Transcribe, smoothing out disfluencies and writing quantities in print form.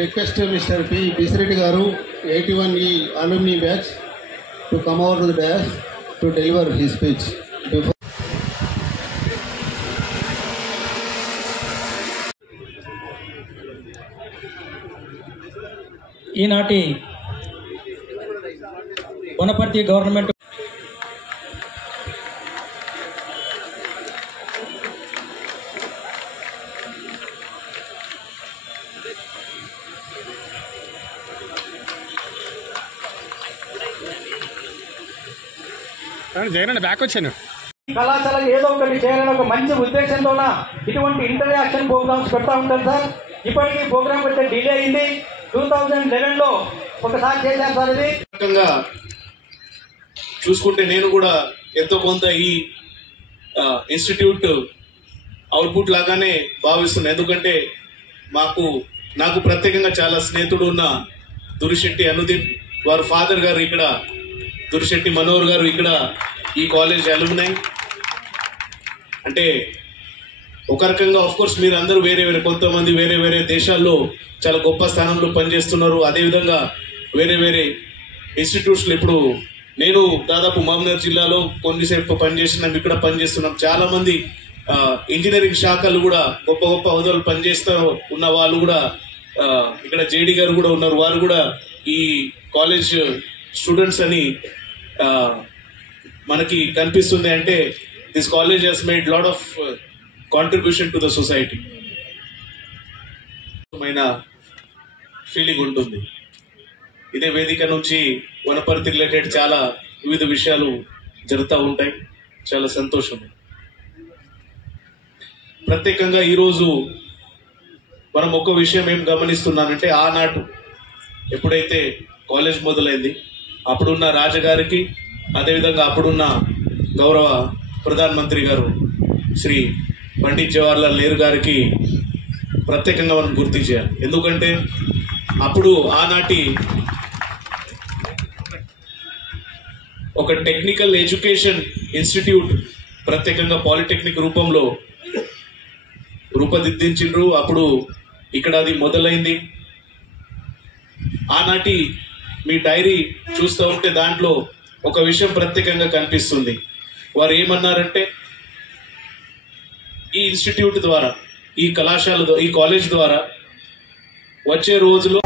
request Mr. P. Bisreti Garu, 81E alumni batch, to come over to the dais to deliver his speech. ఈనాటి Wanaparthy government Jagan back వచ్చాను కళాశాల ఏదో ఒకటి చేయాలని ఒక మంచి ఉద్దేశంతోన ఇటువంటి ఇంటరాక్షన్ ప్రోగ్రామ్స్ పెడతా ఉంటాం సార్. ఇప్పటికీ ప్రోగ్రామ్ పెడితే డిలే అయింది. 2011లో ఒకసారి చేశాం సార్. ఇది రకంగా చూసుకుంటే నేను కూడా ఎంతో కొంత ఈ ఇన్స్టిట్యూట్ అవుట్పుట్ లాగానే భావిస్తున్నాను. ఎందుకంటే నాకు ప్రత్యేకంగా చాలా స్నేహితుడు ఉన్న దురిశెట్టి అనుదీప్ వారి ఫాదర్ గారు ఇక్కడ, దురిశెట్టి మనోహర్ గారు ఇక్కడ ఈ కాలేజ్ అలుమ్నై. అంటే ఒక రకంగా ఆఫ్ కోర్స్ మీరు అందరూ వేరే కొంతమంది వేరే దేశాల్లో చాలా గొప్ప స్థానంలో పనిచేస్తున్నారు. అదేవిధంగా వేరే ఇన్స్టిట్యూట్స్ లో ఇప్పుడు నేను దాదాపు మహబూబ్నగర్ జిల్లాలో కొన్నిసేపు పనిచేసినాం, ఇక్కడ పనిచేస్తున్నాం. చాలా మంది ఇంజనీరింగ్ శాఖలు కూడా గొప్ప హోదాలు పనిచేస్తూ ఉన్న వాళ్ళు కూడా ఇక్కడ జేడీ గారు కూడా ఉన్నారు. వారు కూడా ఈ కాలేజ్ స్టూడెంట్స్ అని మనకి కనిపిస్తుంది. అంటే this college has made lot of contribution to the society. Feeling ఉంటుంది. ఇదే వేదిక నుంచి వనపర్తి రిలేటెడ్ చాలా వివిధ విషయాలు జరుగుతూ ఉంటాయి. చాలా సంతోషం. ప్రత్యేకంగా ఈరోజు మనం ఒక విషయం ఏం గమనిస్తున్నానంటే, ఆనాటు ఎప్పుడైతే కాలేజ్ మొదలైంది అప్పుడున్న రాజగారికి, అదేవిధంగా అప్పుడున్న గౌరవ ప్రధానమంత్రి గారు శ్రీ పండిత్ జవహర్లాల్ నెహ్రూ గారికి ప్రత్యేకంగా మనం గుర్తు చేయాలి. ఎందుకంటే అప్పుడు ఆనాటి ఒక టెక్నికల్ ఎడ్యుకేషన్ ఇన్స్టిట్యూట్ ప్రత్యేకంగా పాలిటెక్నిక్ రూపంలో రూపదిద్దించిండ్రు. అప్పుడు ఇక్కడ అది మొదలైంది. ఆనాటి మీ డైరీ చూస్తూ ఉంటే దాంట్లో ఒక విషయం ప్రత్యేకంగా కనిపిస్తుంది. వారు ఏమన్నారంటే, ఈ ఇన్స్టిట్యూట్ ద్వారా, ఈ కళాశాల, ఈ కాలేజ్ ద్వారా వచ్చే రోజులో